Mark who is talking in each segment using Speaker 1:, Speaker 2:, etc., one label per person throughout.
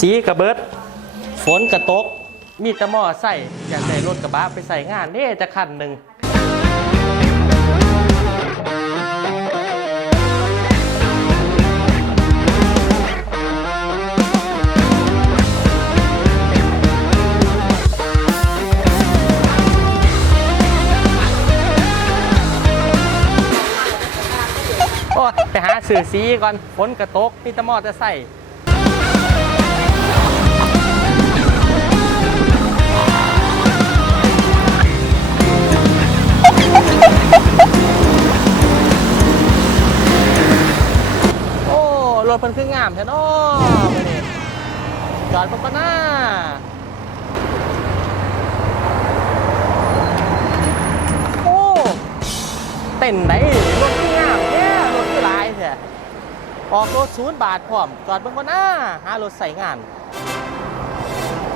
Speaker 1: สีกระเบิด ฝนกระตก มีตะมอใส่อยากได้รถกระบะไปใส่งานเด้จะคันหนึ่งโอ้ไปหาสื่อสีก่อนฝนกระตกมีตะมอจะใส่ งามแท้เนาะมื้อนี้จอดเพิ่นก็น่าโอ้เต้นไหนรถคืองามแท้รถคือหลายแท้ออกรถศูนย์บาทพร้อม จอดเพิ่นก็น่าหารถใส่งาน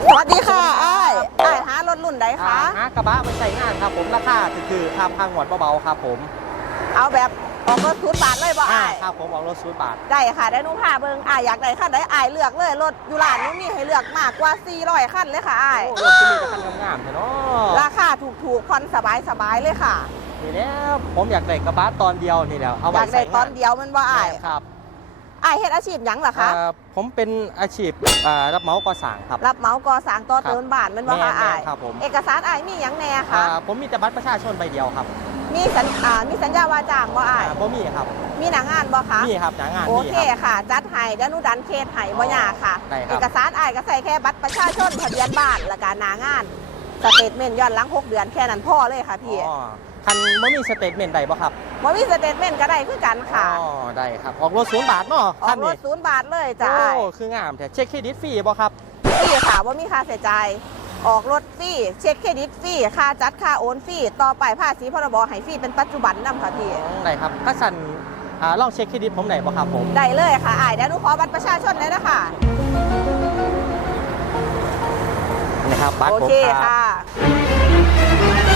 Speaker 2: สวัสดีค่ะอ้ายอ้ายหารถรุ่นใดคะ
Speaker 1: หากระบะไปใส่งานครับผมราคาคือๆครับทางหวดเบาๆครับผม
Speaker 2: เอาแบบ ออกรถทุนบาทเลยบ่
Speaker 1: อ่า
Speaker 2: อ้าย
Speaker 1: ครับผมออกรถศูนย์บาท
Speaker 2: ได้ค่ะได้หนุ่พาเบิงอ้ายอยากได้คันใดอ้ายเลือกเลยรถอยู่ร้านนี้มีให้เลือกมากกว่า400คันเลยค่ะอ้าย
Speaker 1: โอ้รถที่มีแต่คันงามๆแท้เนาะ
Speaker 2: ราคาถูกๆผ่อนสบายๆเลยค่ะ
Speaker 1: นี่แล้วผมอยากได้กระบะตอนเดียวนี่แหล้วเอา
Speaker 2: อ
Speaker 1: ไว้
Speaker 2: ยากได้
Speaker 1: ใส่
Speaker 2: ต
Speaker 1: งา
Speaker 2: อนนเดียวแมันบ่อ้าย
Speaker 1: ครับ
Speaker 2: อ้ายเฮ็ดอาชีพหยังล่ะคะ
Speaker 1: อ่าผมเป็นอาชีพอ่ารับเหมาก่อสร้างครับ
Speaker 2: รับเหมาก่อสร้างต่อเติมบ้านแมันบ่คะ
Speaker 1: แม่น
Speaker 2: อ้าย
Speaker 1: ครับผม
Speaker 2: เอกสารอ้ายมีหยังแน่
Speaker 1: อ่า
Speaker 2: คะ
Speaker 1: ผมมีแต่บัตรประชาชนใบเดียวครับ
Speaker 2: มีสัญอ่ามีสัญญาว่าจ้างบ่อ้าย
Speaker 1: อ่าผมมีครับ
Speaker 2: มีหนังงานบ่คะ
Speaker 1: มีครับหนางาน
Speaker 2: โอ
Speaker 1: มี
Speaker 2: เค
Speaker 1: ครับ
Speaker 2: ค่ะ จัดให้เดี๋ยวหนูดันเคสให้บ่ยากค่ะ
Speaker 1: ได้ครับ
Speaker 2: เอกสารอ้ายก็ใส่แค่บัตรประชาชนทะเบียนบ้านและการหนางานสเตทเมนต์ย้อนหลัง6เดือนแค่นั้นพ่อเลยค่ะพี่
Speaker 1: อ๋อคันบ่มีสเตทเมนต์ใดบ่ครับ
Speaker 2: บ่มีสเตทเมนต์ก็ได้คือกันค่ะ
Speaker 1: อ๋อได้ครับ ออกรถศูนย์บาทเนาะ
Speaker 2: ออ
Speaker 1: คั
Speaker 2: ก
Speaker 1: น
Speaker 2: ร
Speaker 1: นี้
Speaker 2: ถศูนย์บาทเลยจ้าอ้าย
Speaker 1: โอ้คืองามแต่เช็คเครดิตฟรีบ่ครับ
Speaker 2: ฟรีค่ะว่ามีค่าเสียใจาย ออกรถฟรีเช็คเครดิตฟรีค่าจัดค่าโอนฟรีต่อไปภาษีพรบให้ฟรีเป็นปัจจุบันนํค่ะพี่
Speaker 1: ได้ครับก็สั่นอ่าลองเช็คเครดิตผมได้บ่ครับผม
Speaker 2: ได้เลยค่ะอ้ายเดี๋ยวหนูขอบัตรประชาชนเลยนะคะ
Speaker 1: นะครับบัตร
Speaker 2: โอ
Speaker 1: ผม
Speaker 2: เค
Speaker 1: ครับ
Speaker 2: ค่ะ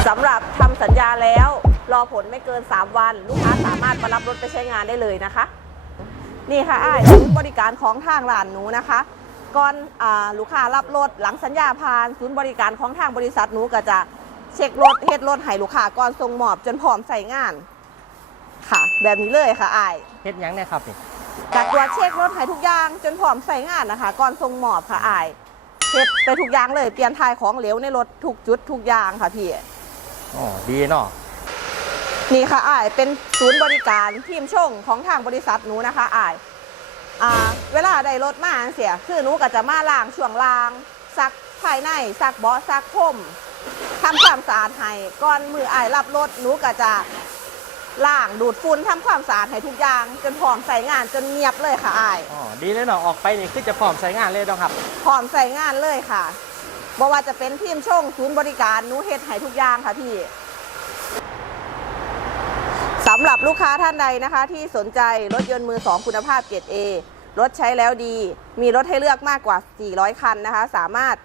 Speaker 2: สำหรับทำสัญญาแล้ว รอผลไม่เกิน 3 วัน ลูกค้าสามารถมารับรถไปใช้งานได้เลยนะคะ นี่ค่ะอ้ายศูนย์บริการของทางร้านหนูนะคะ ก่อนอาลูกค้ารับรถหลังสัญญาผ่านศูนย์บริการของทางบริษัทหนูก็จะเช็ครถเฮ็ดรถให้ลูกค้าก่อนส่งมอบจนพร้อมใส่งาน ค่ะ แบบนี้เลยค่ะอ้าย
Speaker 1: เฮ็ดหยังเนี่ยครับนี่
Speaker 2: จากตรวจเช็ครถให้ทุกอย่างจนพร้อมใส่งานนะคะ ก่อนส่งมอบค่ะอ้ายเฮ็ดไปทุกอย่างเลยเปลี่ยนทายของเหลวในรถทุกจุดทุกอย่างค่ะพี่
Speaker 1: อ๋อดีเนาะ
Speaker 2: นี่ค่ะอ้ายเป็นศูนย์บริการทีมช่งของทางบริษัทหนูนะคะอ้าย อ่าเวลาได้รถมาเสียคือหนูก็จะมาล้างช่วงล่าง ซักภายในซักเบาะซักพรมทำความสะอาดให้ก่อนมืออ้ายรับรถหนูก็จะล้างดูดฝุ่นทำความสะอาดให้ทุกอย่าง จนพร้อมใส่งานจนเงียบเลยค่ะอ้าย
Speaker 1: อ๋อดีเลยเนาะออกไปนี่คือจะพร้อมใช้งานเลยเนาะครับ
Speaker 2: พร้อมใส่งานเลยค่ะบ่ว่าจะเป็นทีมช่งศูนย์บริการหนูเฮ็ดให้ทุกอย่างค่ะพี่ สำหรับลูกค้าท่านใดนะคะ ที่สนใจรถยนต์มือ 2 คุณภาพเกรด A รถใช้แล้วดี มีรถให้เลือกมากกว่า 400 คันนะคะ สามารถ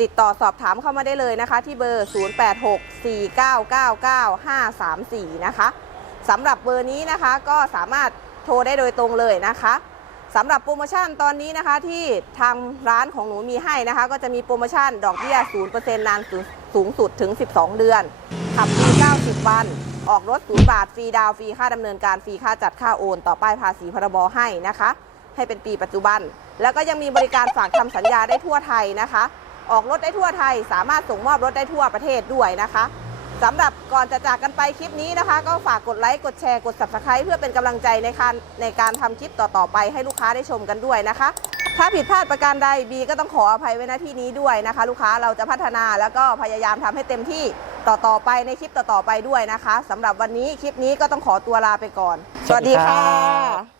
Speaker 2: ติดต่อสอบถามเข้ามาได้เลยนะคะ ที่เบอร์ 0864999534 นะคะสำหรับเบอร์นี้นะคะก็สามารถโทรได้โดยตรงเลยนะคะสำหรับโปรโมชั่นตอนนี้นะคะที่ทางร้านของหนูมีให้นะคะ ก็จะมีโปรโมชั่นดอกเบี้ย 0%นานสูงสูงสุดถึง 12 เดือนขับฟรี90 วัน ออกรถ0บาท ฟรีดาวฟรีค่าดำเนินการฟรีค่าจัดค่าโอน ต่อป้ายภาษีพรบให้นะคะ ให้เป็นปีปัจจุบัน แล้วก็ยังมีบริการฝากทำสัญญาได้ทั่วไทยนะคะ ออกรถได้ทั่วไทย สามารถส่งมอบรถได้ทั่วประเทศด้วยนะคะสำหรับก่อนจะจากกันไปคลิปนี้นะคะ ก็ฝากกดไลค์ กดแชร์ กด subscribe เพื่อเป็นกำลังใจในการในการทำคลิปต่อๆไปให้ลูกค้าได้ชมกันด้วยนะคะ ถ้าผิดพลาดประการใดบีก็ต้องขออภัยไว้ณที่นี้ด้วยนะคะ ลูกค้าเราจะพัฒนาแล้วก็พยายามทำให้เต็มที่ ต่อๆไปในคลิปต่อๆไปด้วยนะคะสำหรับวันนี้คลิปนี้ก็ต้องขอตัวลาไปก่อน สวัสดีค่ะ